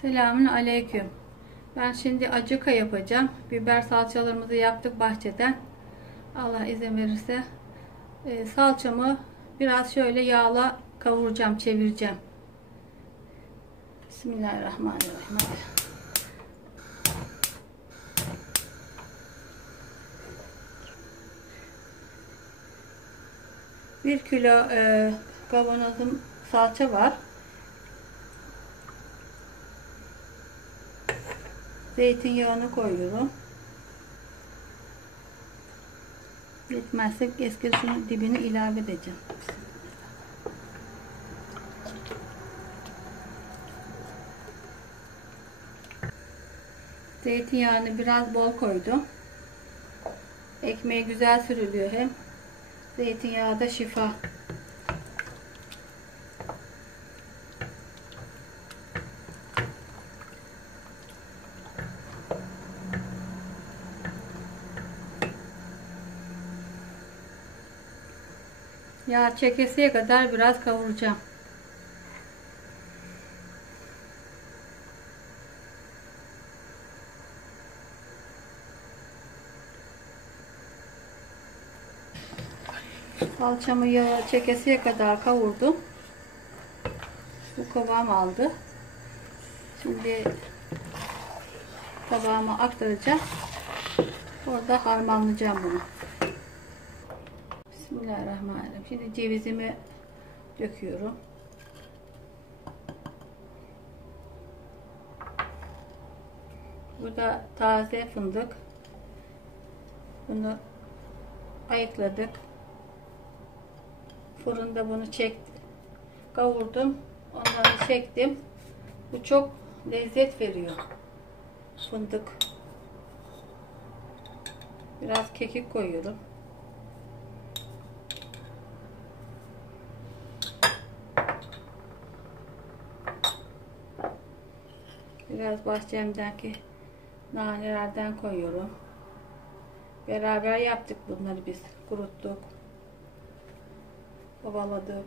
Selamun aleyküm. Ben şimdi acuka yapacağım. Biber salçalarımızı yaptık bahçeden. Allah izin verirse. Salçamı biraz şöyle yağla kavuracağım, çevireceğim. Bismillahirrahmanirrahim. 1 kilo kavanozum salça var. Zeytinyağını koyuyorum. Yetmezse eski şunun dibini ilave edeceğim. Zeytinyağını biraz bol koydum. Ekmeğe güzel sürülüyor hem. Zeytinyağı da şifa. Yağ çekesiye kadar biraz kavuracağım. Salçamı yağı çekesiye kadar kavurdum. Bu kıvam aldı. Şimdi tabağıma aktaracağım. Orada harmanlayacağım bunu. Bismillahirrahmanirrahim. Şimdi cevizimi döküyorum. Bu da taze fındık. Bunu ayıkladık. Fırında bunu kavurdum. Ondan çektim. Bu çok lezzet veriyor. Fındık. Biraz kekik koyuyorum. Biraz bahçemdeki nanelerden koyuyorum. Beraber yaptık bunları biz. Kuruttuk. Ovaladık.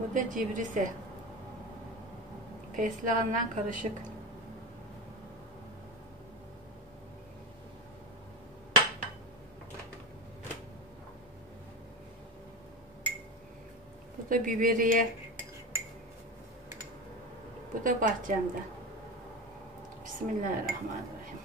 Bu da cibrise. Fesleğenle karışık. Bu da biberiye. Bu da bahçemde. Bismillahirrahmanirrahim.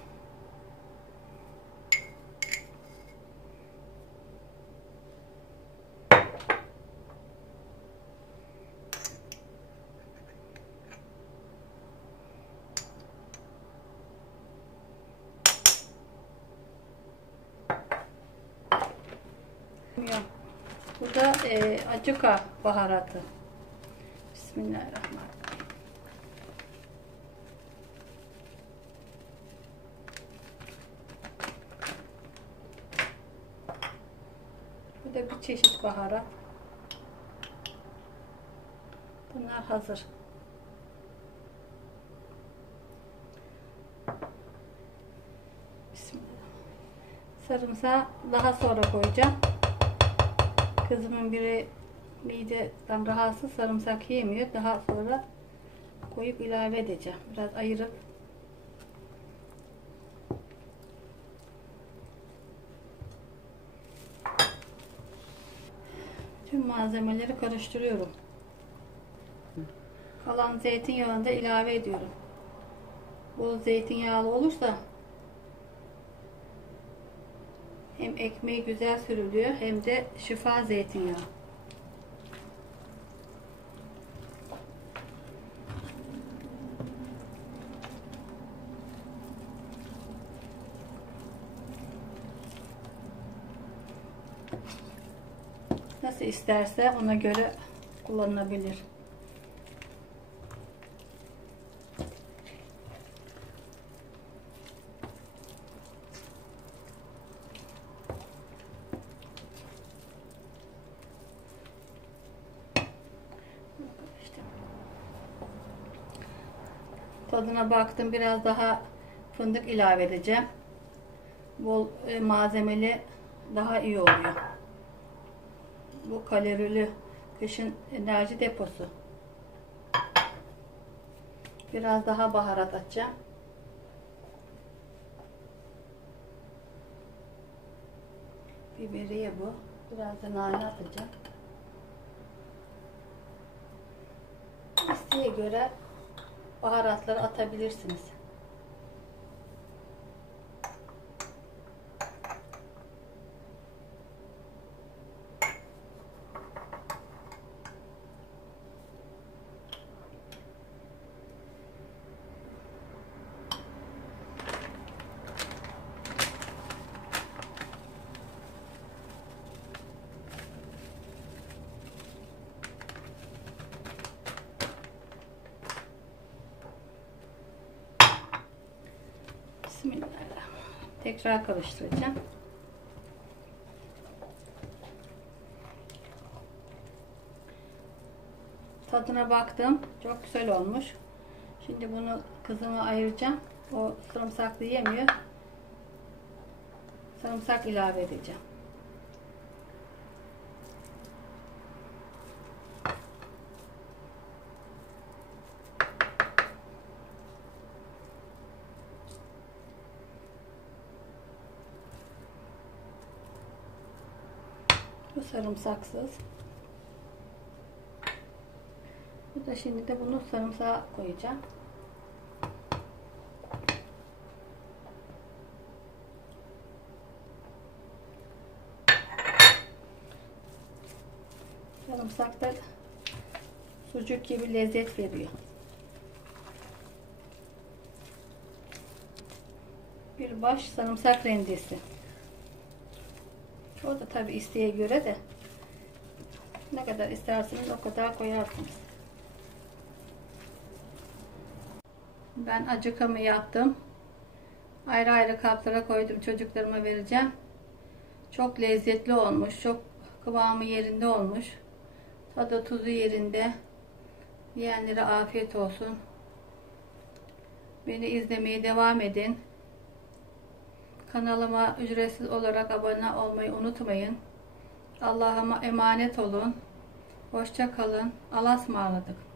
Bu da acuka baharatı. Bismillahirrahmanirrahim. Bu da bir çeşit baharat. Bunlar hazır. Bismillah. Sarımsağı daha sonra koyacağım. Kızımın biri mideden rahatsız, sarımsak yemiyor. Daha sonra koyup ilave edeceğim. Biraz ayırıp. Tüm malzemeleri karıştırıyorum. Kalan zeytinyağını da ilave ediyorum. Bol zeytinyağlı olursa hem ekmeği güzel sürülüyor hem de şifa zeytinyağı. Nasıl isterse ona göre kullanılabilir. Tadına baktım, biraz daha fındık ilave edeceğim. Bol malzemeli daha iyi oluyor. Bu kalorili kışın enerji deposu. Biraz daha baharat atacağım. Biberiye bu. Biraz da nane atacağım. İsteğe göre baharatları atabilirsiniz. Bismillahirrahmanirrahim. Tekrar karıştıracağım. Tadına baktım. Çok güzel olmuş. Şimdi bunu kızıma ayıracağım. O sarımsaklı yemiyor. Sarımsak ilave edeceğim. Bu sarımsaksız. Bu da şimdi de bunu sarımsağa koyacağım. Sarımsak da sucuk gibi lezzet veriyor. Bir baş sarımsak rendesi. O da tabi isteğe göre de ne kadar isterseniz o kadar koyarsınız. Ben acukamı yaptım. Ayrı ayrı kaplara koydum. Çocuklarıma vereceğim. Çok lezzetli olmuş. Çok kıvamı yerinde olmuş. Tadı tuzu yerinde. Yiyenlere afiyet olsun. Beni izlemeye devam edin. Kanalıma ücretsiz olarak abone olmayı unutmayın. Allah'a emanet olun. Hoşça kalın. Allah'a ısmarladık.